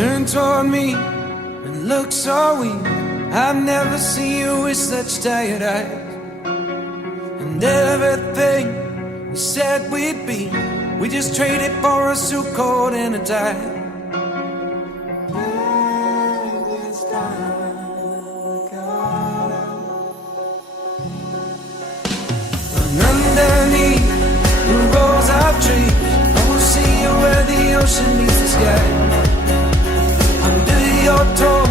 Turn toward me and look so weak. I've never seen you with such tired eyes. And everything we said we'd be, we just traded for a suit coat and a tie. And underneath the rows of trees, I will see you where the ocean meets the sky. Under your toes